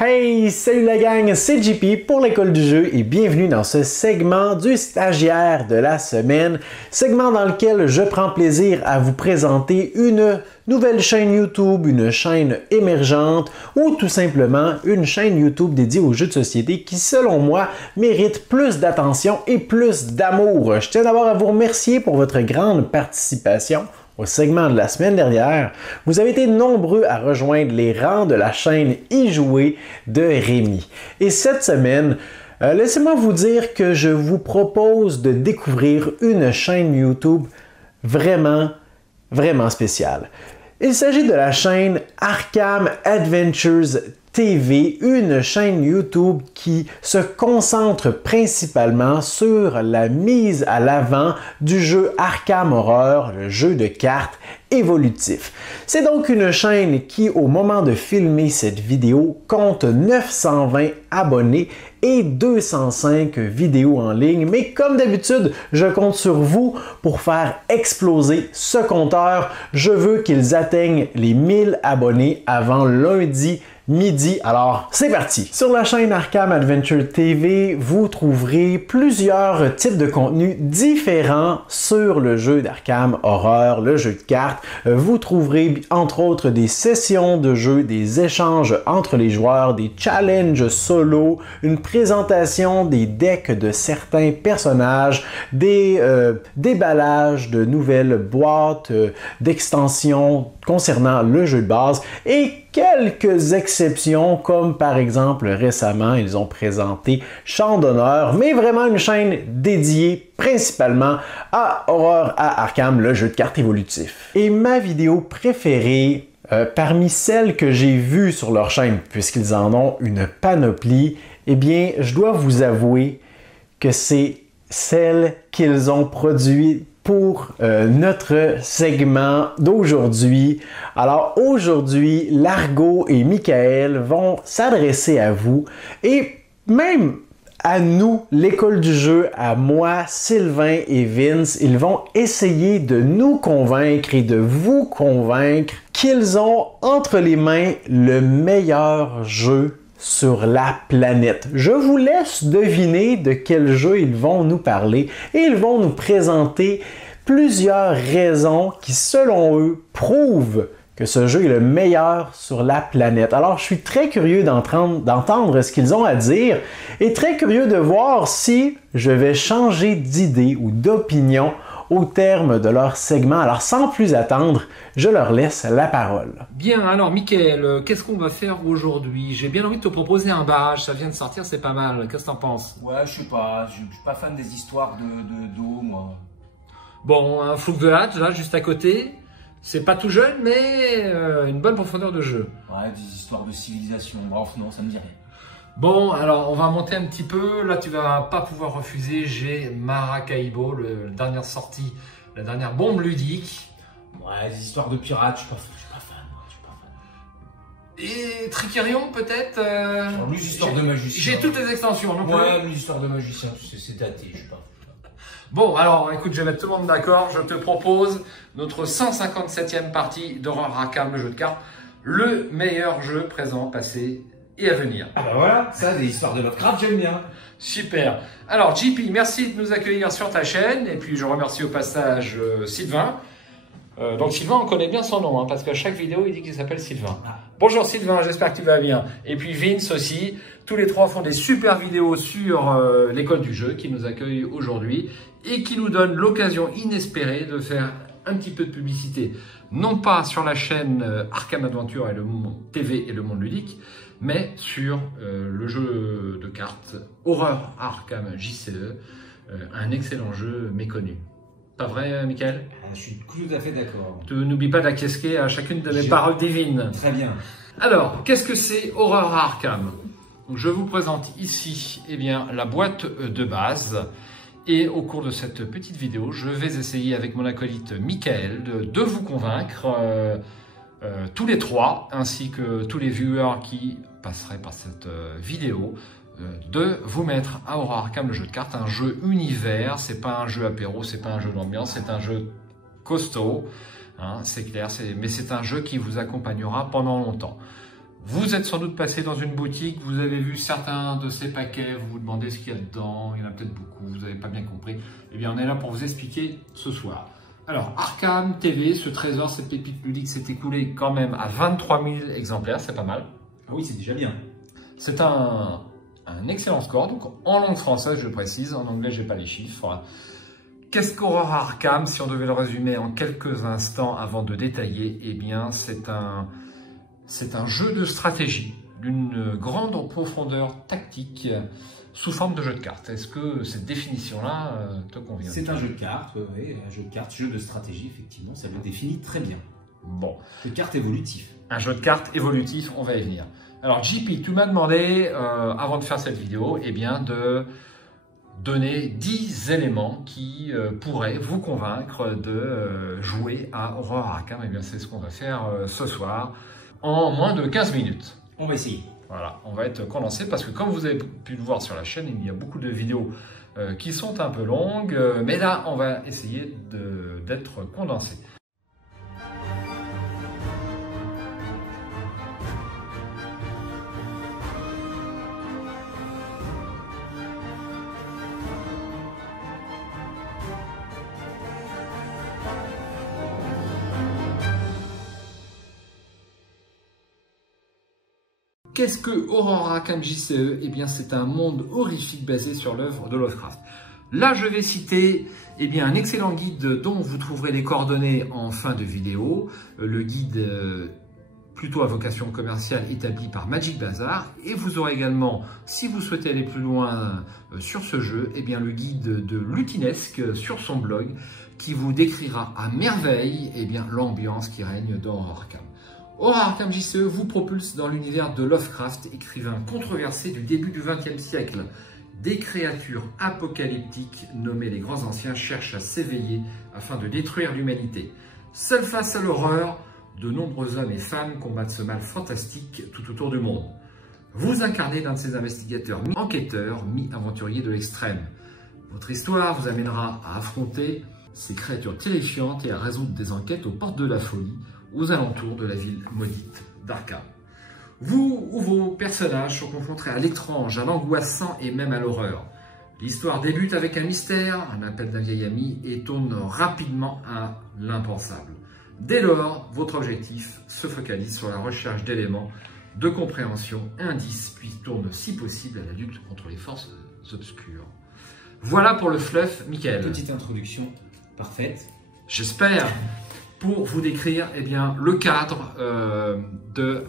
Hey, salut la gang, c'est JP pour l'école du jeu et bienvenue dans ce segment du stagiaire de la semaine, segment dans lequel je prends plaisir à vous présenter une nouvelle chaîne YouTube, une chaîne émergente ou tout simplement une chaîne YouTube dédiée aux jeux de société qui, selon moi, mérite plus d'attention et plus d'amour. Je tiens d'abord à vous remercier pour votre grande participation au segment de la semaine dernière. Vous avez été nombreux à rejoindre les rangs de la chaîne Y jouer de Rémi. Et cette semaine, laissez-moi vous dire que je vous propose de découvrir une chaîne YouTube vraiment spéciale. Il s'agit de la chaîne Arkham Adventures TV, une chaîne YouTube qui se concentre principalement sur la mise à l'avant du jeu Arkham Horror, le jeu de cartes évolutif. C'est donc une chaîne qui, au moment de filmer cette vidéo, compte 920 abonnés et 205 vidéos en ligne. Mais comme d'habitude, je compte sur vous pour faire exploser ce compteur. Je veux qu'ils atteignent les 1000 abonnés avant lundi midi. Alors, c'est parti! Sur la chaîne Arkham Adventure TV, vous trouverez plusieurs types de contenus différents sur le jeu d'Arkham Horror, le jeu de cartes. Vous trouverez entre autres des sessions de jeu, des échanges entre les joueurs, des challenges solo, une présentation des decks de certains personnages, des déballages de nouvelles boîtes d'extensions concernant le jeu de base et quelques exceptions, comme par exemple récemment, ils ont présenté Champ d'honneur, mais vraiment une chaîne dédiée principalement à Horror à Arkham, le jeu de cartes évolutif. Et ma vidéo préférée, parmi celles que j'ai vues sur leur chaîne, puisqu'ils en ont une panoplie, eh bien, je dois vous avouer que c'est celle qu'ils ont produite pour notre segment d'aujourd'hui. Alors aujourd'hui, Largo et Michael vont s'adresser à vous et même à nous, l'école du jeu, à moi, Sylvain et Vince. Ils vont essayer de nous convaincre et de vous convaincre qu'ils ont entre les mains le meilleur jeu sur la planète. Je vous laisse deviner de quel jeu ils vont nous parler et ils vont nous présenter plusieurs raisons qui, selon eux, prouvent que ce jeu est le meilleur sur la planète. Alors, je suis très curieux d'entendre ce qu'ils ont à dire et très curieux de voir si je vais changer d'idée ou d'opinion au terme de leur segment. Alors, sans plus attendre, je leur laisse la parole. Bien, alors, Mickaël, qu'est-ce qu'on va faire aujourd'hui? J'ai bien envie de te proposer un barrage, ça vient de sortir, c'est pas mal. Qu'est-ce que t'en penses? Ouais, je sais pas, je suis pas fan des histoires d'eau, moi. Bon, un Fluke the Hatch, là, juste à côté. C'est pas tout jeune, mais une bonne profondeur de jeu. Ouais, des histoires de civilisation. Bref, non, ça me dit rien. Bon, alors on va monter un petit peu. Là, tu vas pas pouvoir refuser. J'ai Maracaibo, la dernière sortie, la dernière bombe ludique. Ouais, des histoires de pirates, je suis pas fan. Moi, je suis pas fan. Et Tricerion, peut-être Les histoires de magiciens. J'ai toutes les extensions, non plus. Ouais, les histoires de magiciens, tu sais, c'est daté, je sais pas. Bon, alors, écoute, je vais mettre tout le monde d'accord. Je te propose notre 157e partie d'Horror Arkham, le jeu de cartes. Le meilleur jeu présent, passé et à venir. Ah bah voilà, ça, des histoires de Lovecraft, j'aime bien. Super. Alors, JP, merci de nous accueillir sur ta chaîne. Et puis, je remercie au passage Sylvain. Donc, Sylvain, on connaît bien son nom, hein, parce qu'à chaque vidéo, il dit qu'il s'appelle Sylvain. Bonjour Sylvain, j'espère que tu vas bien. Et puis Vince aussi. Tous les trois font des super vidéos sur l'école du jeu qui nous accueille aujourd'hui et qui nous donne l'occasion inespérée de faire un petit peu de publicité, non pas sur la chaîne Arkham Adventure et le Monde TV et le Monde Ludique, mais sur le jeu de cartes Horror Arkham JCE, un excellent jeu méconnu. Pas vrai, Mickaël? Je suis tout à fait d'accord. N'oublie pas d'acquiescer à chacune de mes paroles divines. Très bien. Alors, qu'est-ce que c'est Horror Arkham? Je vous présente ici la boîte de base. Et au cours de cette petite vidéo, je vais essayer avec mon acolyte Mickaël de vous convaincre tous les trois, ainsi que tous les viewers qui passeraient par cette vidéo, de vous mettre à Horror Arkham, le jeu de cartes, un jeu univers. C'est pas un jeu apéro, c'est pas un jeu d'ambiance, c'est un jeu costaud, hein, c'est clair, mais c'est un jeu qui vous accompagnera pendant longtemps. Vous êtes sans doute passé dans une boutique, vous avez vu certains de ces paquets, vous vous demandez ce qu'il y a dedans, il y en a peut-être beaucoup, vous n'avez pas bien compris. Eh bien, on est là pour vous expliquer ce soir. Alors, Arkham TV, ce trésor, cette pépite ludique s'est écoulé quand même à 23 000 exemplaires, c'est pas mal. Ah oui, c'est déjà bien. C'est un excellent score, donc en langue française, je précise, en anglais, j'ai pas les chiffres. Qu'est-ce qu'Aurora Arkham, si on devait le résumer en quelques instants avant de détailler? Eh bien, c'est un jeu de stratégie d'une grande profondeur tactique sous forme de jeu de cartes. Est-ce que cette définition-là te convient? C'est un jeu de cartes, oui, un jeu de cartes, jeu de stratégie, effectivement, ça le définit très bien. Bon. Jeu de cartes évolutif. Un jeu de cartes évolutif, on va y venir. Alors JP, tu m'as demandé, avant de faire cette vidéo, eh bien, de donner 10 éléments qui pourraient vous convaincre de jouer à Aurora Arkham. Eh bien, c'est ce qu'on va faire ce soir en moins de 15 minutes. On va essayer. Voilà, on va être condensé parce que comme vous avez pu le voir sur la chaîne, il y a beaucoup de vidéos qui sont un peu longues, mais là, on va essayer d'être condensé. Qu'est-ce que Aurora Arkham JCE? Eh bien, c'est un monde horrifique basé sur l'œuvre de Lovecraft. Là, je vais citer un excellent guide dont vous trouverez les coordonnées en fin de vidéo. Le guide plutôt à vocation commerciale établi par Magic Bazar. Et vous aurez également, si vous souhaitez aller plus loin sur ce jeu, eh bien, le guide de Lutinesque sur son blog qui vous décrira à merveille l'ambiance qui règne dans Aurora Arkham. Aurora Arkham JCE vous propulse dans l'univers de Lovecraft, écrivain controversé du début du XXe siècle. Des créatures apocalyptiques nommées les Grands Anciens cherchent à s'éveiller afin de détruire l'humanité. Seuls face à l'horreur, de nombreux hommes et femmes combattent ce mal fantastique tout autour du monde. Vous incarnez l'un de ces investigateurs mi-enquêteurs, mi-aventuriers de l'extrême. Votre histoire vous amènera à affronter ces créatures terrifiantes et à résoudre des enquêtes aux portes de la folie, aux alentours de la ville maudite d'Arkham. Vous ou vos personnages sont confrontés à l'étrange, à l'angoissant et même à l'horreur. L'histoire débute avec un mystère, un appel d'un vieil ami et tourne rapidement à l'impensable. Dès lors, votre objectif se focalise sur la recherche d'éléments de compréhension, indices, puis tourne si possible à la lutte contre les forces obscures. Voilà pour le fluff, Michael. Petite introduction parfaite. J'espère. Pour vous décrire le cadre de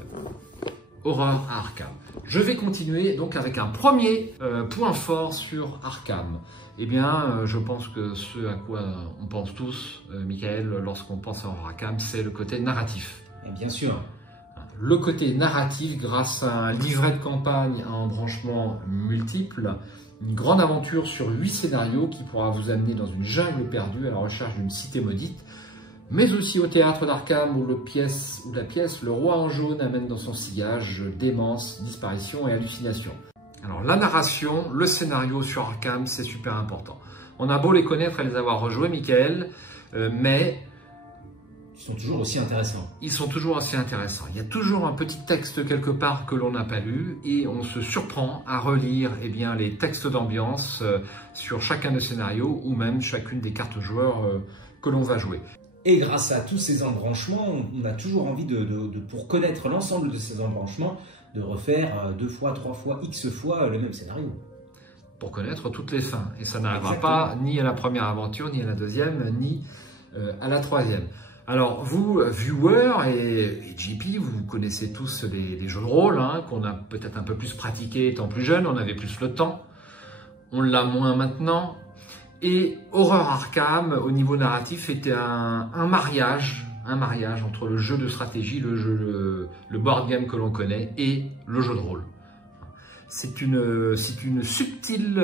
Aurora Arkham. Je vais continuer donc avec un premier point fort sur Arkham. Je pense que ce à quoi on pense tous, Michael, lorsqu'on pense à Aurora Arkham, c'est le côté narratif. Et bien sûr. Le côté narratif grâce à un livret de campagne à embranchements multiples, une grande aventure sur 8 scénarios qui pourra vous amener dans une jungle perdue à la recherche d'une cité maudite, mais aussi au théâtre d'Arkham où la pièce Le Roi en jaune amène dans son sillage démence, disparition et hallucination. Alors la narration, le scénario sur Arkham, c'est super important. On a beau les connaître et les avoir rejoués, Michael, mais ils sont toujours aussi intéressants. Ils sont toujours aussi intéressants. Il y a toujours un petit texte quelque part que l'on n'a pas lu et on se surprend à relire les textes d'ambiance sur chacun des scénarios ou même chacune des cartes joueurs que l'on va jouer. Et grâce à tous ces embranchements, on a toujours envie pour connaître l'ensemble de ces embranchements, de refaire 2 fois, 3 fois, X fois le même scénario. Pour connaître toutes les fins. Et ça n'arrivera pas ni à la première aventure, ni à la deuxième, ni à la troisième. Alors vous, viewers et JP, vous connaissez tous les jeux de rôle qu'on a peut-être un peu plus pratiqué étant plus jeune, on avait plus le temps, on l'a moins maintenant. Et Aurora Arkham, au niveau narratif, était un mariage entre le jeu de stratégie, le board game que l'on connaît, et le jeu de rôle. C'est une subtile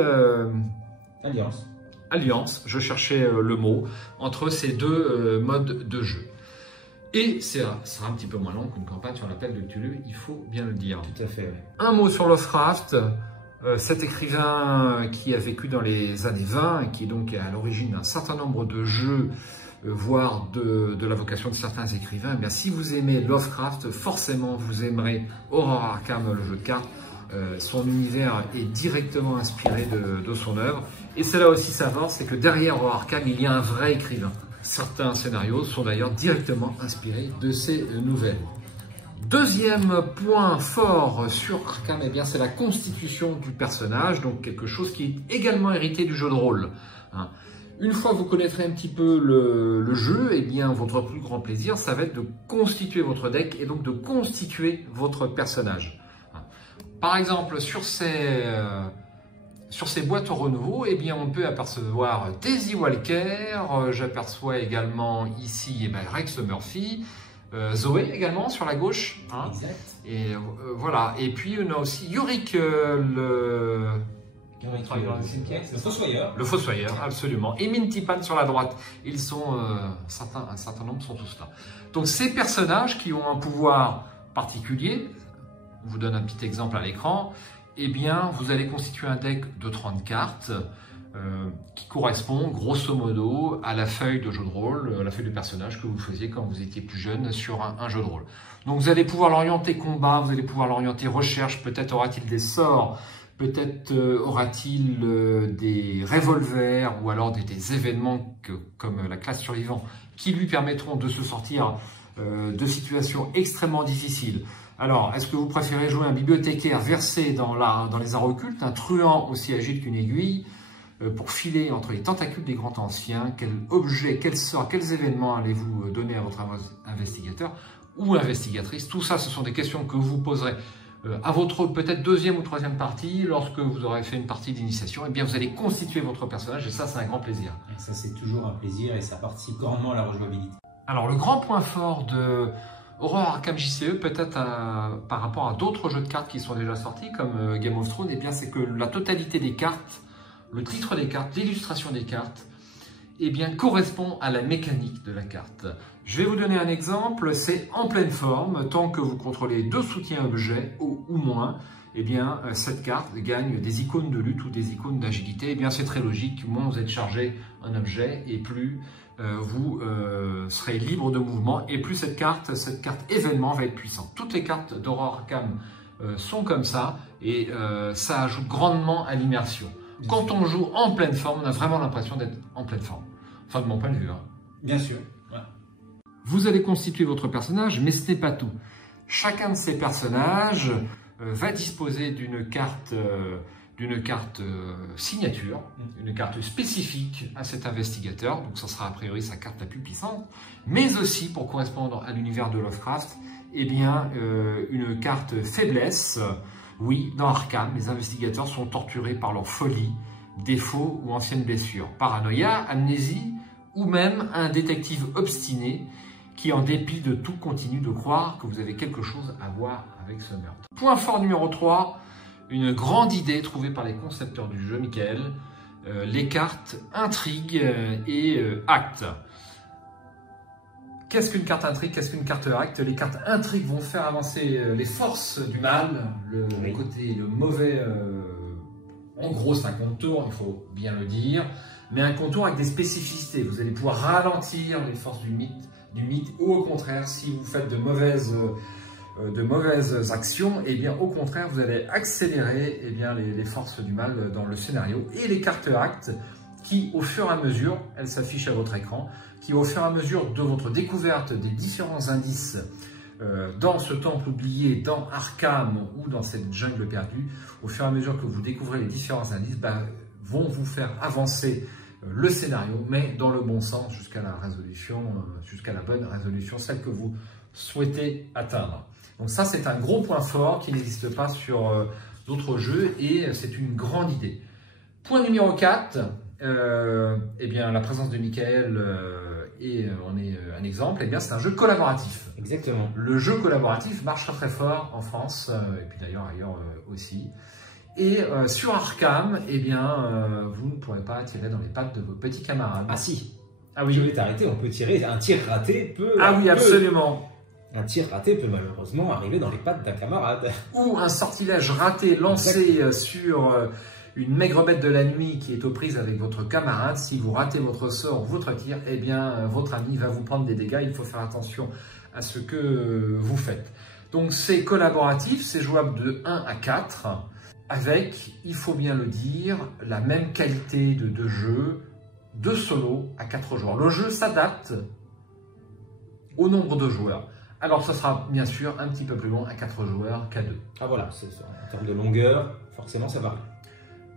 alliance, je cherchais le mot, entre ces deux modes de jeu. Et ça sera un petit peu moins long qu'une campagne sur l'appel de Cthulhu, il faut bien le dire. Tout à fait. Un mot sur Lovecraft. Cet écrivain qui a vécu dans les années 20 et qui est donc à l'origine d'un certain nombre de jeux voire de la vocation de certains écrivains, eh bien, si vous aimez Lovecraft, forcément vous aimerez Horror Arkham, le jeu de cartes. Son univers est directement inspiré de son œuvre. Et c'est là aussi sa force, c'est que derrière Horror Arkham, il y a un vrai écrivain. Certains scénarios sont d'ailleurs directement inspirés de ces nouvelles. Deuxième point fort sur Arkham, eh bien, c'est la constitution du personnage, donc quelque chose qui est également hérité du jeu de rôle. Une fois que vous connaîtrez un petit peu le jeu, eh bien, votre plus grand plaisir, ça va être de constituer votre deck et donc de constituer votre personnage. Par exemple, sur ces boîtes au renouveau, eh bien, on peut apercevoir Daisy Walker, j'aperçois également ici eh bien, Rex Murphy, Zoé également sur la gauche. Exact. Et voilà. Et puis on a aussi Yorick le Fossoyeur. Le Fossoyeur, absolument. Et Minty Pan sur la droite. Ils sont un certain nombre sont tous là. Donc ces personnages qui ont un pouvoir particulier, je vous donne un petit exemple à l'écran. Eh bien, vous allez constituer un deck de 30 cartes qui correspond grosso modo à la feuille de jeu de rôle, à la feuille de personnage que vous faisiez quand vous étiez plus jeune sur un jeu de rôle. Donc vous allez pouvoir l'orienter combat, vous allez pouvoir l'orienter recherche, peut-être aura-t-il des sorts, peut-être aura-t-il des revolvers ou alors des événements comme la classe survivant qui lui permettront de se sortir de situations extrêmement difficiles. Alors, est-ce que vous préférez jouer un bibliothécaire versé dans les arts occultes, un truand aussi agile qu'une aiguille, pour filer entre les tentacules des grands anciens? Quel objet, quel sort, quels événements allez-vous donner à votre investigateur ou investigatrice? Tout ça, ce sont des questions que vous poserez à votre peut-être deuxième ou troisième partie. Lorsque vous aurez fait une partie d'initiation, eh bien, vous allez constituer votre personnage et ça, c'est un grand plaisir. Et ça, c'est toujours un plaisir et ça participe grandement à la rejouabilité. Alors, le grand point fort de Horror Arkham JCE, peut-être par rapport à d'autres jeux de cartes qui sont déjà sortis, comme Game of Thrones, eh bien, c'est que la totalité des cartes, le titre des cartes, l'illustration des cartes, eh bien, correspond à la mécanique de la carte. Je vais vous donner un exemple, c'est en pleine forme, tant que vous contrôlez 2 soutiens objets ou moins, eh bien, cette carte gagne des icônes de lutte ou des icônes d'agilité. Eh bien, c'est très logique, moins vous êtes chargé un objet et plus vous serez libre de mouvement et plus cette carte événement va être puissante. Toutes les cartes d'Horror Arkham sont comme ça et ça ajoute grandement à l'immersion. Quand on joue en pleine forme, on a vraiment l'impression d'être en pleine forme. Enfin, de mon point de vue. Bien sûr. Ouais. Vous allez constituer votre personnage, mais ce n'est pas tout. Chacun de ces personnages va disposer d'une carte signature, une carte spécifique à cet investigateur, donc ça sera a priori sa carte la plus puissante, mais aussi pour correspondre à l'univers de Lovecraft, eh bien une carte faiblesse. Oui, dans Arkham, les investigateurs sont torturés par leur folie, défauts ou anciennes blessures, paranoïa, amnésie ou même un détective obstiné qui, en dépit de tout, continue de croire que vous avez quelque chose à voir avec ce meurtre. Point fort numéro 3, une grande idée trouvée par les concepteurs du jeu, Michael, les cartes intrigue et acte. Qu'est-ce qu'une carte intrigue? Qu'est-ce qu'une carte acte? Les cartes intrigue vont faire avancer les forces du mal, le côté, le mauvais. En gros, c'est un contour, il faut bien le dire, mais un contour avec des spécificités. Vous allez pouvoir ralentir les forces du mythe, ou au contraire, si vous faites de mauvaises actions, et bien au contraire, vous allez accélérer les forces du mal dans le scénario. Et les cartes actes, qui au fur et à mesure, elles s'affichent à votre écran, qui au fur et à mesure de votre découverte des différents indices dans ce temple oublié, dans Arkham ou dans cette jungle perdue, au fur et à mesure que vous découvrez les différents indices, vont vous faire avancer le scénario, mais dans le bon sens jusqu'à la résolution, jusqu'à la bonne résolution, celle que vous souhaitez atteindre. Donc ça, c'est un gros point fort qui n'existe pas sur d'autres jeux et c'est une grande idée. Point numéro 4, eh bien, la présence de Michael on est un exemple, eh bien, c'est un jeu collaboratif. Exactement. Le jeu collaboratif marche très fort en France et puis d'ailleurs ailleurs aussi. Et sur Arkham, eh bien, vous ne pourrez pas tirer dans les pattes de vos petits camarades. Ah si. Ah oui. Je vais t'arrêter, on peut tirer. Un tir raté peut... Ah oui, absolument. Un tir raté peut malheureusement arriver dans les pattes d'un camarade. Ou un sortilège raté lancé sur une maigre bête de la nuit qui est aux prises avec votre camarade, si vous ratez votre sort ou votre tir, eh bien votre ami va vous prendre des dégâts. Il faut faire attention à ce que vous faites. Donc c'est collaboratif, c'est jouable de 1 à 4, avec, il faut bien le dire, la même qualité de jeu de solo à 4 joueurs. Le jeu s'adapte au nombre de joueurs. Alors ce sera bien sûr un petit peu plus long à 4 joueurs qu'à 2. Ah voilà, c'est ça. En termes de longueur, forcément ça varie.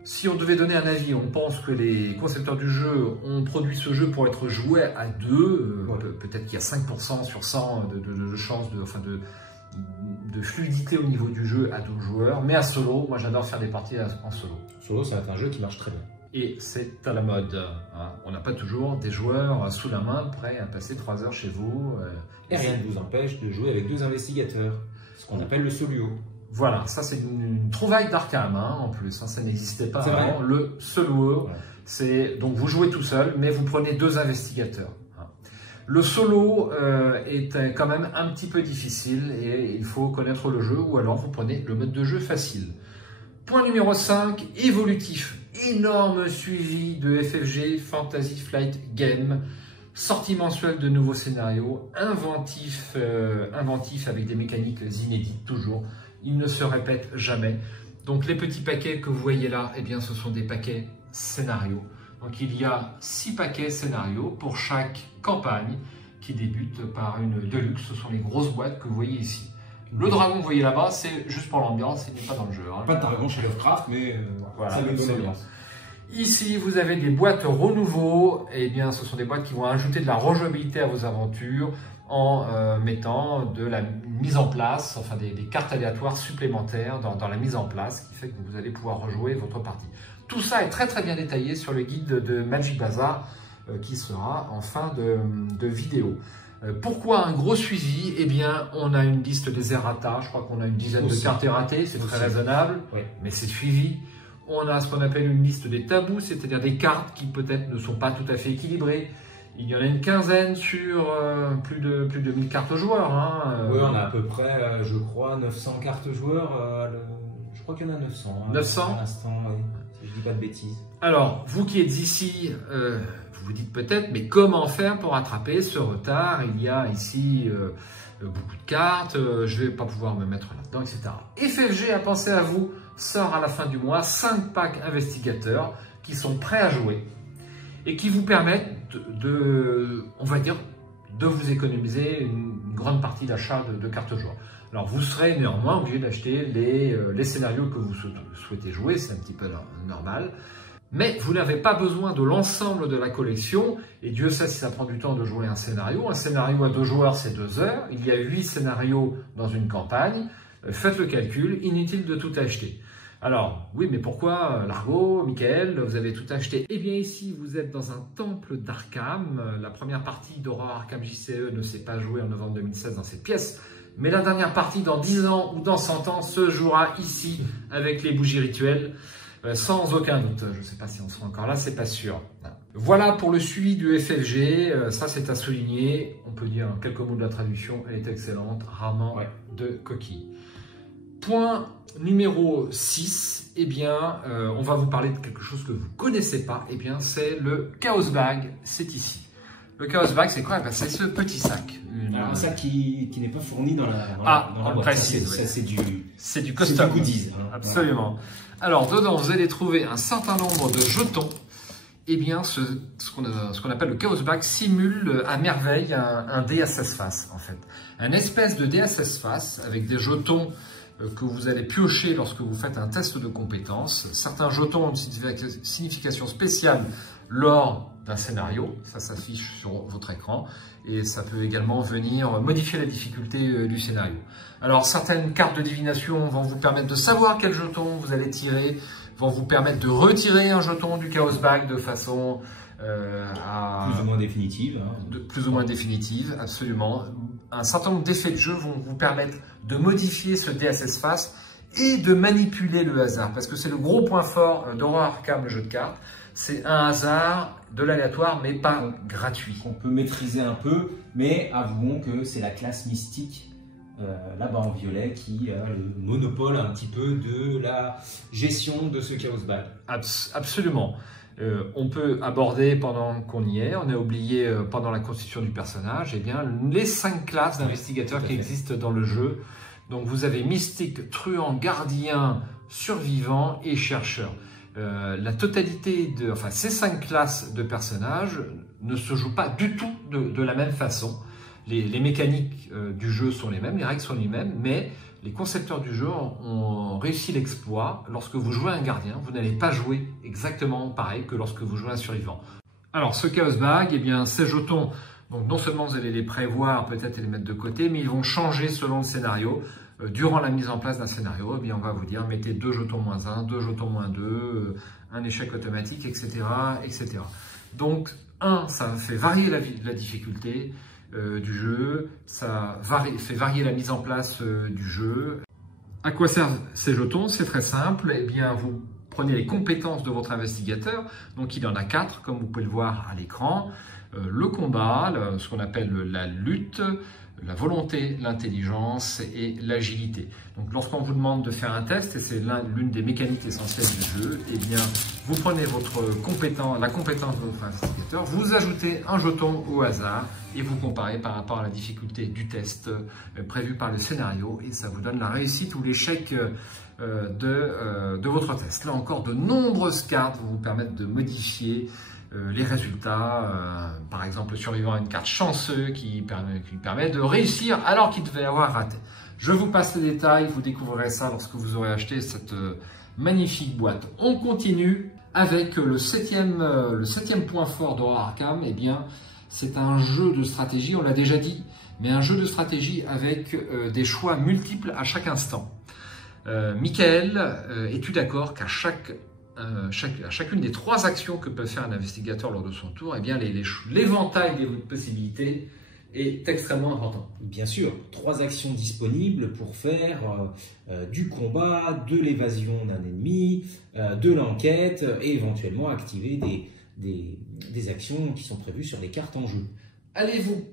Si on devait donner un avis, on pense que les concepteurs du jeu ont produit ce jeu pour être joué à 2. Ouais. Peut-être qu'il y a 5% sur 100 de chances de fluidité au niveau du jeu à 12 joueurs. Mais à solo, moi j'adore faire des parties en solo. Solo, ça va être un jeu qui marche très bien. Et c'est à la mode. Hein. On n'a pas toujours des joueurs sous la main prêts à passer 3 heures chez vous. Et rien ne vous empêche de jouer avec 2 investigateurs, ce qu'on appelle le soluo. Voilà, ça c'est une trouvaille d'Arkham en plus, hein, ça n'existait pas avant. Le solo, ouais. C'est donc vous jouez tout seul, mais vous prenez 2 investigateurs. Hein. Le solo est quand même un petit peu difficile et il faut connaître le jeu, ou alors vous prenez le mode de jeu facile. Point numéro 5, évolutif. Énorme suivi de FFG, Fantasy Flight Game. Sortie mensuelle de nouveaux scénarios, inventif avec des mécaniques inédites toujours. Il ne se répète jamais. Donc les petits paquets que vous voyez là, eh bien ce sont des paquets scénarios. Donc il y a 6 paquets scénarios pour chaque campagne qui débute par une deluxe. Ce sont les grosses boîtes que vous voyez ici. Le dragon que vous voyez là-bas, c'est juste pour l'ambiance, il n'est pas dans le jeu. Hein. Pas de dragon chez Lovecraft, mais voilà, ça met une bonne ambiance. Ici, vous avez des boîtes renouveau. Eh bien, ce sont des boîtes qui vont ajouter de la rejouabilité à vos aventures en mettant de la mise en place, enfin des cartes aléatoires supplémentaires dans la mise en place, qui fait que vous allez pouvoir rejouer votre partie. Tout ça est très très bien détaillé sur le guide de Magic Bazaar qui sera en fin de vidéo. Pourquoi un gros suivi? Eh bien, on a une liste des errata, je crois qu'on a une dizaine de cartes erratées, c'est très raisonnable, oui. Mais c'est suivi. On a ce qu'on appelle une liste des tabous, c'est-à-dire des cartes qui peut-être ne sont pas tout à fait équilibrées. Il y en a une quinzaine sur plus de 1000 cartes joueurs. Hein. Oui, on a à peu près, je crois, 900 cartes joueurs. Je crois qu'il y en a 900. 900 pour l'instant, oui, si je ne dis pas de bêtises. Alors, vous qui êtes ici, vous vous dites peut-être, mais comment faire pour rattraper ce retard? Il y a ici beaucoup de cartes, je ne vais pas pouvoir me mettre là-dedans, etc. FFG a pensé à vous, sort à la fin du mois 5 packs investigateurs qui sont prêts à jouer et qui vous permettent on va dire, de vous économiser une grande partie d'achat de cartes joueurs. Alors vous serez néanmoins obligé d'acheter les scénarios que vous souhaitez jouer, c'est un petit peu normal. Mais vous n'avez pas besoin de l'ensemble de la collection, et Dieu sait si ça prend du temps de jouer un scénario. Un scénario à 2 joueurs, c'est 2 heures. Il y a 8 scénarios dans une campagne. Faites le calcul, inutile de tout acheter. Alors, oui, mais pourquoi, Largo, Michael, vous avez tout acheté? Eh bien, ici, vous êtes dans un temple d'Arkham. La première partie d'Horror Arkham JCE ne s'est pas jouée en novembre 2016 dans cette pièce. Mais la dernière partie, dans 10 ans ou dans 100 ans, se jouera ici, avec les bougies rituelles. Sans aucun doute, je ne sais pas si on sera encore là, c'est pas sûr. Voilà pour le suivi du FFG, ça c'est à souligner, on peut dire quelques mots de la traduction, elle est excellente, rarement de coquilles. Point numéro 6, eh bien, on va vous parler de quelque chose que vous ne connaissez pas, eh bien c'est le Chaos Bag, c'est ici. Le Chaos Bag, c'est quoi? C'est ce petit sac. Un sac qui n'est pas fourni dans la boîte. Précise, c'est du custom. Du goodies. Hein. Absolument. Voilà. Alors, dedans, vous allez trouver un certain nombre de jetons. Eh bien, ce qu'on appelle le Chaos Bag simule à merveille un dé à 16 faces, en fait. Un espèce de dé à 16 faces avec des jetons que vous allez piocher lorsque vous faites un test de compétences. Certains jetons ont une signification spéciale lors d'un scénario, ça s'affiche sur votre écran, et ça peut également venir modifier la difficulté du scénario. Alors certaines cartes de divination vont vous permettre de savoir quel jeton vous allez tirer, vont vous permettre de retirer un jeton du Chaos Bag de façon plus ou moins définitive. Hein. Plus ou moins définitive, absolument. Un certain nombre d'effets de jeu vont vous permettre de modifier ce dé à 16 faces et de manipuler le hasard, parce que c'est le gros point fort d'Horror Arkham, le jeu de cartes. C'est un hasard, de l'aléatoire, mais pas gratuit. On peut maîtriser un peu, mais avouons que c'est la classe mystique là-bas en violet, qui a le monopole un petit peu de la gestion de ce Chaos Bag. Absolument. On peut aborder pendant qu'on y est, on a oublié pendant la constitution du personnage, eh bien, les 5 classes d'investigateurs qui existent dans le jeu. Donc vous avez mystique, truand, gardien, survivant et chercheur. La totalité de, enfin, ces 5 classes de personnages ne se jouent pas du tout de la même façon. Les mécaniques du jeu sont les mêmes, les règles sont les mêmes, mais les concepteurs du jeu ont réussi l'exploit. Lorsque vous jouez un gardien, vous n'allez pas jouer exactement pareil que lorsque vous jouez un survivant. Alors ce Chaos Bag, eh bien, ces jetons, donc non seulement vous allez les prévoir, peut-être les mettre de côté, mais ils vont changer selon le scénario. Durant la mise en place d'un scénario, eh bien, on va vous dire mettez 2 jetons moins 1, 2 jetons moins 2, un échec automatique, etc. etc. Donc, ça fait varier la difficulté du jeu, ça fait varier la mise en place du jeu. À quoi servent ces jetons? C'est très simple. Eh bien, vous prenez les compétences de votre investigateur, donc il y en a 4, comme vous pouvez le voir à l'écran. Le combat, ce qu'on appelle la lutte, la volonté, l'intelligence et l'agilité. Donc lorsqu'on vous demande de faire un test, et c'est l'une des mécaniques essentielles du jeu, eh bien vous prenez la compétence de votre investigateur, vous ajoutez un jeton au hasard et vous comparez par rapport à la difficulté du test prévu par le scénario et ça vous donne la réussite ou l'échec de votre test. Là encore, de nombreuses cartes vont vous permettre de modifier les résultats, par exemple le survivant a une carte chanceux qui permet de réussir alors qu'il devait avoir raté. Je vous passe les détails, vous découvrirez ça lorsque vous aurez acheté cette magnifique boîte. On continue avec le septième point fort d'Horror Arkham. Eh bien, c'est un jeu de stratégie, on l'a déjà dit, mais un jeu de stratégie avec des choix multiples à chaque instant. Michael, es-tu d'accord qu'à chacune des 3 actions que peut faire un investigateur lors de son tour, eh bien l'éventail des possibilités est extrêmement important. Bien sûr, 3 actions disponibles pour faire du combat, de l'évasion d'un ennemi, de l'enquête et éventuellement activer des actions qui sont prévues sur les cartes en jeu. Allez-vous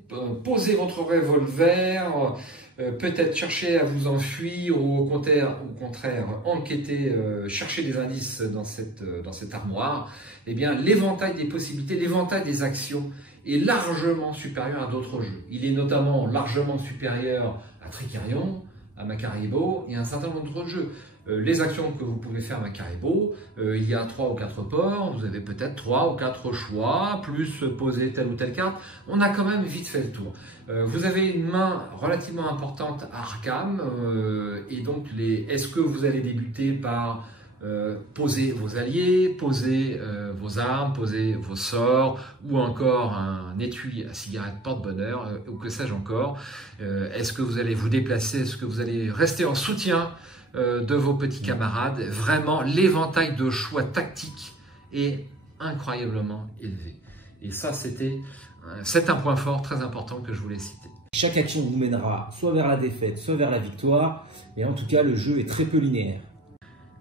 poser votre revolver, peut-être chercher à vous enfuir ou au contraire enquêter, chercher des indices dans cette armoire? Eh bien, l'éventail des possibilités, l'éventail des actions est largement supérieur à d'autres jeux. Il est notamment largement supérieur à Tricarion, à Maracaibo et à un certain nombre d'autres jeux. Les actions que vous pouvez faire à Maracaibo, il y a 3 ou 4 ports, vous avez peut-être 3 ou 4 choix, plus poser telle ou telle carte. On a quand même vite fait le tour. Vous avez une main relativement importante à Arkham, et donc est-ce que vous allez débuter par poser vos alliés, poser vos armes, poser vos sorts, ou encore un étui à cigarette porte-bonheur, ou que sais-je encore. Est-ce que vous allez vous déplacer, est-ce que vous allez rester en soutien de vos petits camarades? Vraiment, l'éventail de choix tactiques est incroyablement élevé. Et ça, c'est un point fort très important que je voulais citer. Chaque action vous mènera soit vers la défaite, soit vers la victoire, mais en tout cas, le jeu est très peu linéaire.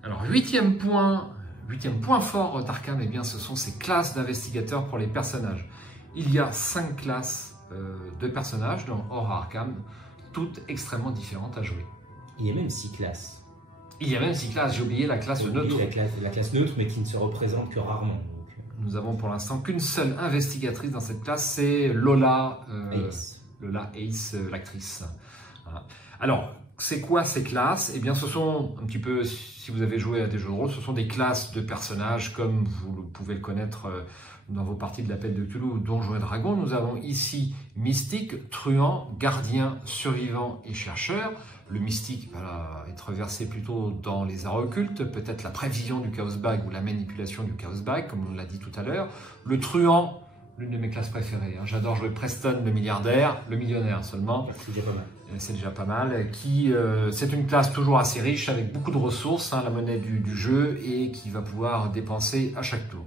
Alors, huitième point fort d'Arkham, eh bien, ce sont ces classes d'investigateurs pour les personnages. Il y a 5 classes de personnages dans Horror Arkham, toutes extrêmement différentes à jouer. Il y a même 6 classes. Il y a même 6 classes, j'ai oublié la classe neutre. La classe neutre, mais qui ne se représente que rarement. Nous avons pour l'instant qu'une seule investigatrice dans cette classe, c'est Lola Ace, l'actrice. Voilà. Alors, c'est quoi ces classes? Eh bien, ce sont un petit peu, si vous avez joué à des jeux de rôle, ce sont des classes de personnages comme vous pouvez le connaître dans vos parties de l'Appel de Cthulhu ou Donjons et Dragons. Nous avons ici mystique, truand, gardien, survivant et chercheur. Le mystique va être versé plutôt dans les arts occultes, peut-être la prévision du Chaos Bag ou la manipulation du Chaos Bag, comme on l'a dit tout à l'heure. Le truand, l'une de mes classes préférées. Hein. J'adore jouer Preston, le milliardaire, le millionnaire seulement. C'est déjà pas mal. C'est déjà pas mal. C'est une classe toujours assez riche, avec beaucoup de ressources, hein, la monnaie du jeu, et qui va pouvoir dépenser à chaque tour.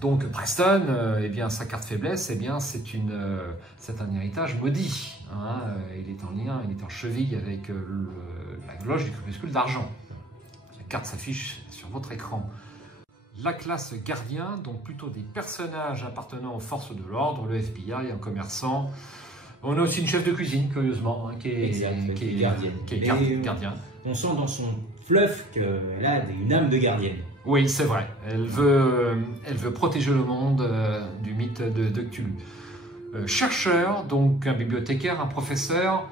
Donc Preston, eh bien, sa carte faiblesse, eh bien, c'est un héritage maudit. Hein. Il est en lien, il est en cheville avec la cloche du crépuscule d'argent. La carte s'affiche sur votre écran. La classe gardien, donc plutôt des personnages appartenant aux forces de l'ordre, le FBI, un commerçant, On a aussi une chef de cuisine, curieusement, hein, qui est gardienne. Gardien. On sent dans son fluff qu'elle a une âme de gardienne. Oui, c'est vrai. Elle veut protéger le monde du mythe de Cthulhu. Chercheur, donc un bibliothécaire, un professeur,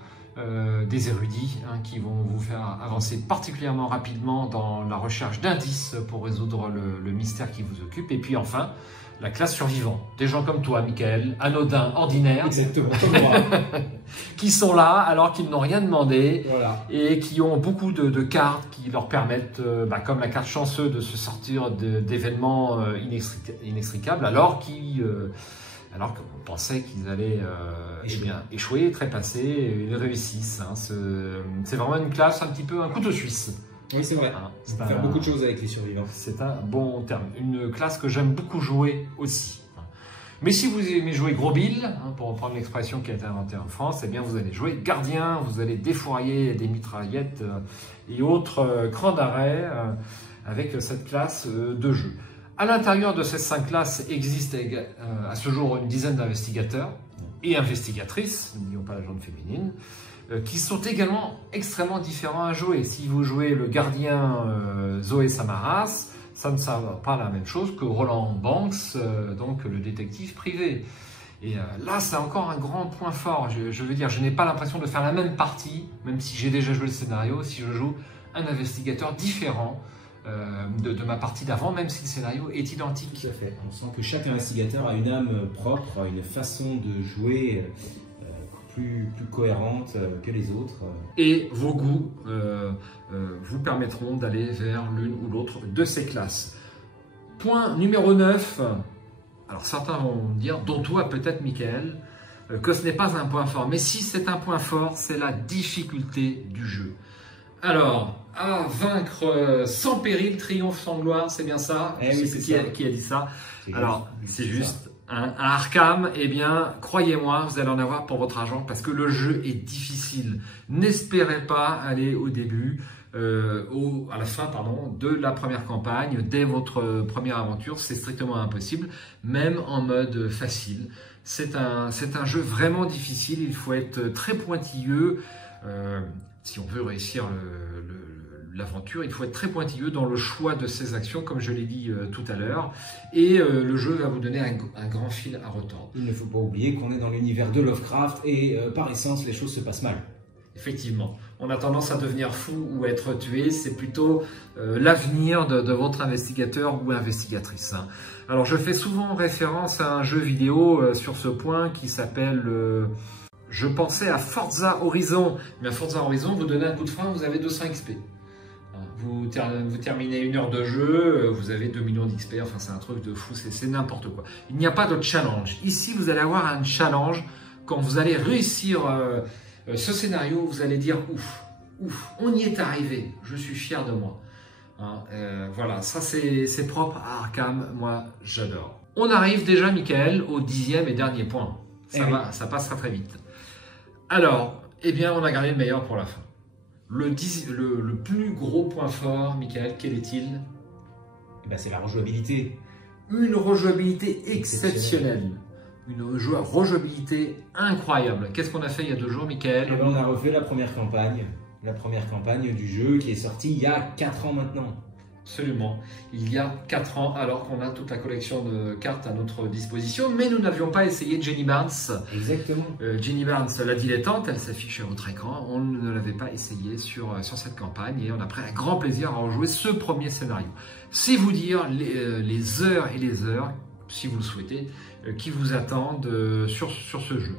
des érudits hein, qui vont vous faire avancer particulièrement rapidement dans la recherche d'indices pour résoudre le mystère qui vous occupe. Et puis enfin, la classe survivante. Des gens comme toi, Michael, anodins, ordinaires. Exactement, comme moi. Qui sont là alors qu'ils n'ont rien demandé. Voilà. Et qui ont beaucoup de cartes qui leur permettent, comme la carte chanceux, de se sortir d'événements inextricables alors qu'on pensait qu'ils allaient échouer, trépasser, et ils réussissent. Hein. C'est vraiment une classe un petit peu un couteau suisse. Oui, c'est vrai. Hein, on peut faire beaucoup de choses avec les survivants. C'est un bon terme. Une classe que j'aime beaucoup jouer aussi. Mais si vous aimez jouer gros bill, hein, pour reprendre l'expression qui a été inventée en France, eh bien vous allez jouer gardien, vous allez défourailler des mitraillettes et autres crans d'arrêt avec cette classe de jeu. À l'intérieur de ces 5 classes existe à ce jour une dizaine d'investigateurs et investigatrices, n'oublions pas la gente féminine, qui sont également extrêmement différents à jouer. Si vous jouez le gardien Zoé Samaras, ça ne sera pas la même chose que Roland Banks, donc le détective privé. Et là, c'est encore un grand point fort. Je veux dire, je n'ai pas l'impression de faire la même partie, même si j'ai déjà joué le scénario, si je joue un investigateur différent de ma partie d'avant, même si le scénario est identique. Tout à fait. On sent que chaque investigateur a une âme propre, a une façon de jouer plus cohérente que les autres. Et vos goûts vous permettront d'aller vers l'une ou l'autre de ces classes. Point numéro 9. Alors certains vont dire, dont toi peut-être Michael, que ce n'est pas un point fort. Mais si c'est un point fort, c'est la difficulté du jeu. Alors, à vaincre sans péril, triomphe sans gloire, c'est bien ça? Oui, c'est ça. Qui a dit ça? Alors, c'est juste un Arkham, eh bien, croyez-moi, vous allez en avoir pour votre argent parce que le jeu est difficile. N'espérez pas aller au début, à la fin, de la première campagne, dès votre première aventure, c'est strictement impossible, même en mode facile. C'est un jeu vraiment difficile, il faut être très pointilleux. Si on veut réussir l'aventure, il faut être très pointilleux dans le choix de ses actions, comme je l'ai dit tout à l'heure. Et le jeu va vous donner un grand fil à retordre. Il ne faut pas oublier qu'on est dans l'univers de Lovecraft et par essence, les choses se passent mal. Effectivement, on a tendance à devenir fou ou être tué, c'est plutôt l'avenir de votre investigateur ou investigatrice. Hein. Alors je fais souvent référence à un jeu vidéo sur ce point qui s'appelle... je pensais à Forza Horizon, mais à Forza Horizon, vous donnez un coup de frein, vous avez 200 XP. Vous terminez 1 heure de jeu, vous avez 2 millions d'XP, enfin c'est un truc de fou, c'est n'importe quoi. Il n'y a pas de challenge. Ici, vous allez avoir un challenge. Quand vous allez réussir ce scénario, vous allez dire ouf, on y est arrivé, je suis fier de moi. Hein, voilà, ça c'est propre à Arkham, moi j'adore. On arrive déjà, Michael, au 10e et dernier point. Ça passera très vite. Alors, eh bien, on a gardé le meilleur pour la fin. Le plus gros point fort, Michael, quel est-il? C'est la rejouabilité. Une rejouabilité exceptionnelle. Une rejouabilité incroyable. Qu'est-ce qu'on a fait il y a 2 jours, Michael? On a refait la première campagne du jeu qui est sortie il y a 4 ans maintenant. Absolument. Il y a 4 ans, alors qu'on a toute la collection de cartes à notre disposition, mais nous n'avions pas essayé Jenny Barnes. Exactement. Jenny Barnes, la dilettante, elle s'affiche à votre écran. On ne l'avait pas essayé sur cette campagne et on a pris un grand plaisir à rejouer ce premier scénario. C'est vous dire les heures et les heures, si vous le souhaitez, qui vous attendent sur ce jeu.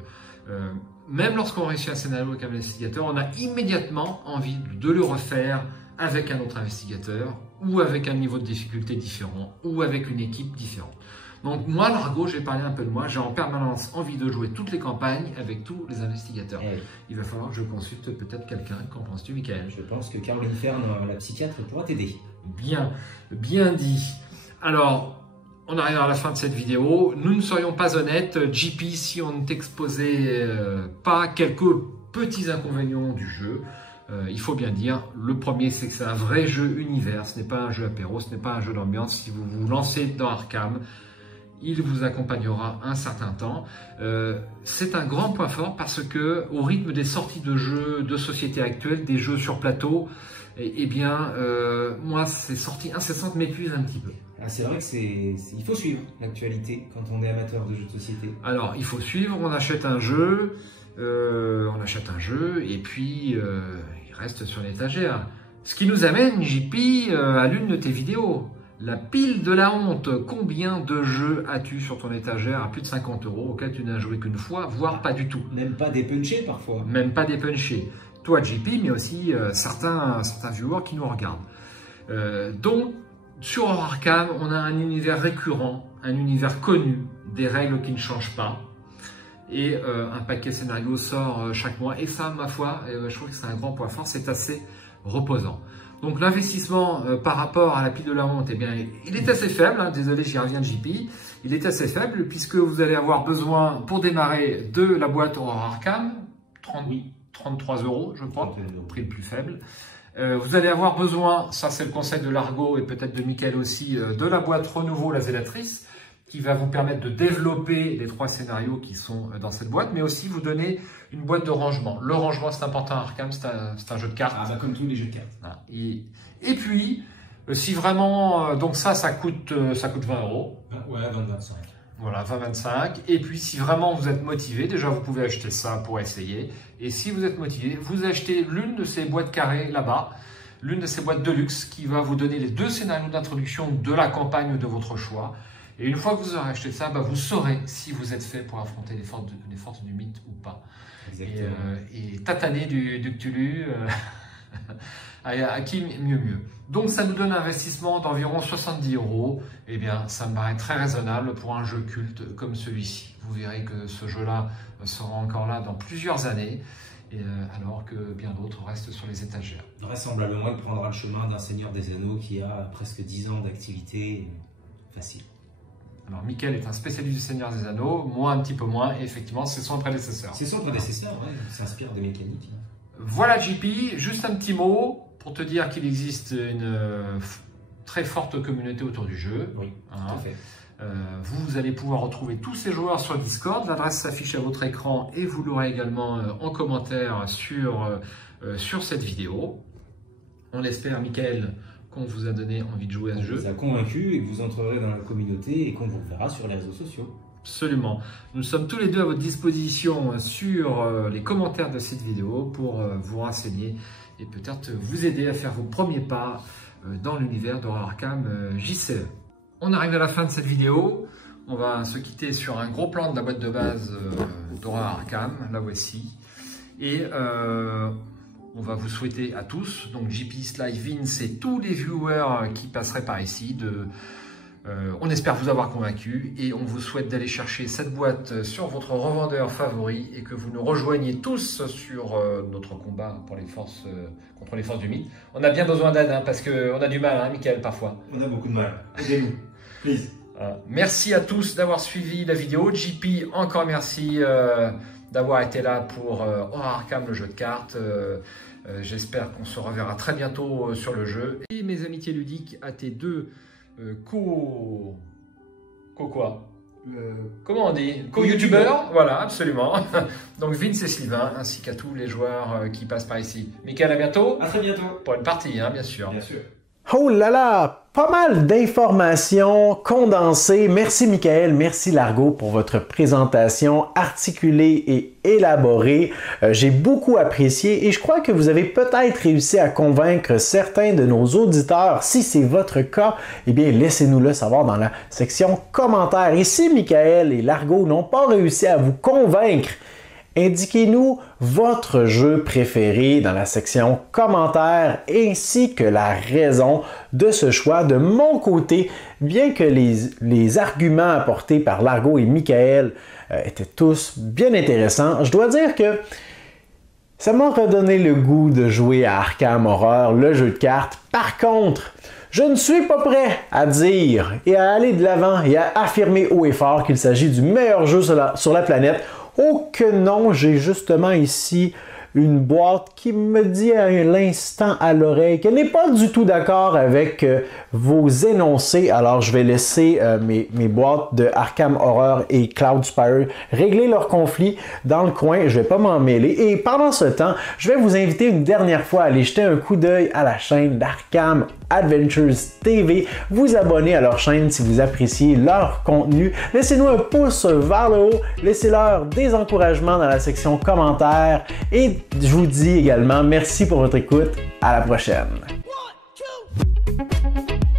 Même lorsqu'on réussit un scénario avec un investigateur, on a immédiatement envie de le refaire avec un autre investigateur, ou avec un niveau de difficulté différent, ou avec une équipe différente. Donc moi, Largo, j'ai parlé un peu de moi, j'ai en permanence envie de jouer toutes les campagnes avec tous les investigateurs. Il va falloir que je consulte peut-être quelqu'un. Qu'en penses-tu, Michael? Je pense que Caroline Fern, la psychiatre, pourra t'aider. Bien dit. Alors, on arrive à la fin de cette vidéo. Nous ne serions pas honnêtes, JP, si on ne t'exposait pas quelques petits inconvénients du jeu. Il faut bien dire, le premier, c'est que c'est un vrai jeu univers, ce n'est pas un jeu apéro, ce n'est pas un jeu d'ambiance. Si vous vous lancez dans Arkham, il vous accompagnera un certain temps. C'est un grand point fort parce que au rythme des sorties de jeux de société actuelles, des jeux sur plateau, moi ces sorties incessantes m'épuisent un petit peu. C'est vrai il faut suivre l'actualité quand on est amateur de jeux de société. Alors il faut suivre, on achète un jeu et puis il reste sur l'étagère. Ce qui nous amène, JP, à l'une de tes vidéos. La pile de la honte. Combien de jeux as-tu sur ton étagère à plus de 50 € auxquels tu n'as joué qu'une fois, voire pas du tout? Même pas des punchés parfois. Même pas des punchés. Toi, JP, mais aussi certains viewers qui nous regardent. Donc, sur Horror Arkham, on a un univers récurrent, un univers connu, des règles qui ne changent pas. Et un paquet scénario sort chaque mois. Et ça, ma foi, je trouve que c'est un grand point fort, c'est assez reposant. Donc l'investissement par rapport à la pile de la honte, il est assez faible, hein, désolé j'y reviens JP, il est assez faible puisque vous allez avoir besoin pour démarrer de la boîte Horror Arkham, 33 € je crois, prix le plus faible. Vous allez avoir besoin, ça c'est le conseil de Largo et peut-être de Mickaël aussi, de la boîte Renouveau la Zélatrice, qui va vous permettre de développer les 3 scénarios qui sont dans cette boîte, mais aussi vous donner une boîte de rangement. Le rangement, c'est important à Arkham, c'est un jeu de cartes. Comme tous les jeux de cartes. Voilà. Et puis, si vraiment, donc ça coûte 20 €. Ouais, 20-25. Voilà, 20-25. Et puis, si vraiment vous êtes motivé, déjà vous pouvez acheter ça pour essayer. Et si vous êtes motivé, vous achetez l'une de ces boîtes carrées là-bas, l'une de ces boîtes de luxe qui va vous donner les 2 scénarios d'introduction de la campagne de votre choix. Et une fois que vous aurez acheté ça, vous saurez si vous êtes fait pour affronter les forces du mythe ou pas. Et tataner du Cthulhu, à qui mieux. Donc ça nous donne un investissement d'environ 70 €. Ça me paraît très raisonnable pour un jeu culte comme celui-ci. Vous verrez que ce jeu-là sera encore là dans plusieurs années, alors que bien d'autres restent sur les étagères. Vraisemblablement, il prendra le chemin d'un Seigneur des Anneaux qui a presque 10 ans d'activité facile. Alors, Mickaël est un spécialiste du Seigneur des Anneaux, moi un petit peu moins, et effectivement, c'est son prédécesseur. C'est son prédécesseur, ouais, il s'inspire des mécaniques. Voilà, JP, juste un petit mot pour te dire qu'il existe une très forte communauté autour du jeu. Oui, tout à fait. Vous allez pouvoir retrouver tous ces joueurs sur Discord, l'adresse s'affiche à votre écran et vous l'aurez également en commentaire sur cette vidéo. On l'espère, Mickaël, qu'on vous a donné envie de jouer à ce jeu. On vous a convaincu et que vous entrerez dans la communauté et qu'on vous verra sur les réseaux sociaux. Absolument. Nous sommes tous les deux à votre disposition sur les commentaires de cette vidéo pour vous renseigner et peut-être vous aider à faire vos premiers pas dans l'univers d'Horror Arkham JCE. On arrive à la fin de cette vidéo. On va se quitter sur un gros plan de la boîte de base d'Horror Arkham, la voici. Et on va vous souhaiter à tous, donc JP, Sly, Vince et tous les viewers qui passeraient par ici, on espère vous avoir convaincu et on vous souhaite d'aller chercher cette boîte sur votre revendeur favori et que vous nous rejoigniez tous sur notre combat pour contre les forces du mythe. On a bien besoin d'aide parce qu'on a du mal, hein, Mickaël, parfois. On a beaucoup de mal. Aidez-nous, please. Merci à tous d'avoir suivi la vidéo. JP, encore merci d'avoir été là pour Horror Arkham, le jeu de cartes. J'espère qu'on se reverra très bientôt sur le jeu. Et mes amitiés ludiques à tes deux comment on dit? Co-youtubeurs, voilà, absolument. Donc Vince et Sylvain, ainsi qu'à tous les joueurs qui passent par ici. Mickaël, à bientôt. À très bientôt. Pour une partie, hein, bien sûr. Bien sûr. Oh là là, pas mal d'informations condensées. Merci Mickaël, merci Largo pour votre présentation articulée et élaborée. J'ai beaucoup apprécié et je crois que vous avez peut-être réussi à convaincre certains de nos auditeurs. Si c'est votre cas, eh bien laissez-nous le savoir dans la section commentaires. Et si Mickaël et Largo n'ont pas réussi à vous convaincre, indiquez-nous votre jeu préféré dans la section commentaires ainsi que la raison de ce choix. De mon côté, bien que les arguments apportés par Largo et Mickaël étaient tous bien intéressants, je dois dire que ça m'a redonné le goût de jouer à Arkham Horror, le jeu de cartes. Par contre, je ne suis pas prêt à dire et à aller de l'avant et à affirmer haut et fort qu'il s'agit du meilleur jeu sur la planète. Oh que non, j'ai justement ici une boîte qui me dit à l'instant à l'oreille qu'elle n'est pas du tout d'accord avec vos énoncés. Alors je vais laisser mes boîtes de Arkham Horror et Cloudspire régler leur conflit dans le coin. Je vais pas m'en mêler. Et pendant ce temps, je vais vous inviter une dernière fois à aller jeter un coup d'œil à la chaîne d'Arkham Adventures TV, vous abonner à leur chaîne si vous appréciez leur contenu, laissez-nous un pouce vers le haut, laissez-leur des encouragements dans la section commentaires et je vous dis également merci pour votre écoute, à la prochaine. 1, 2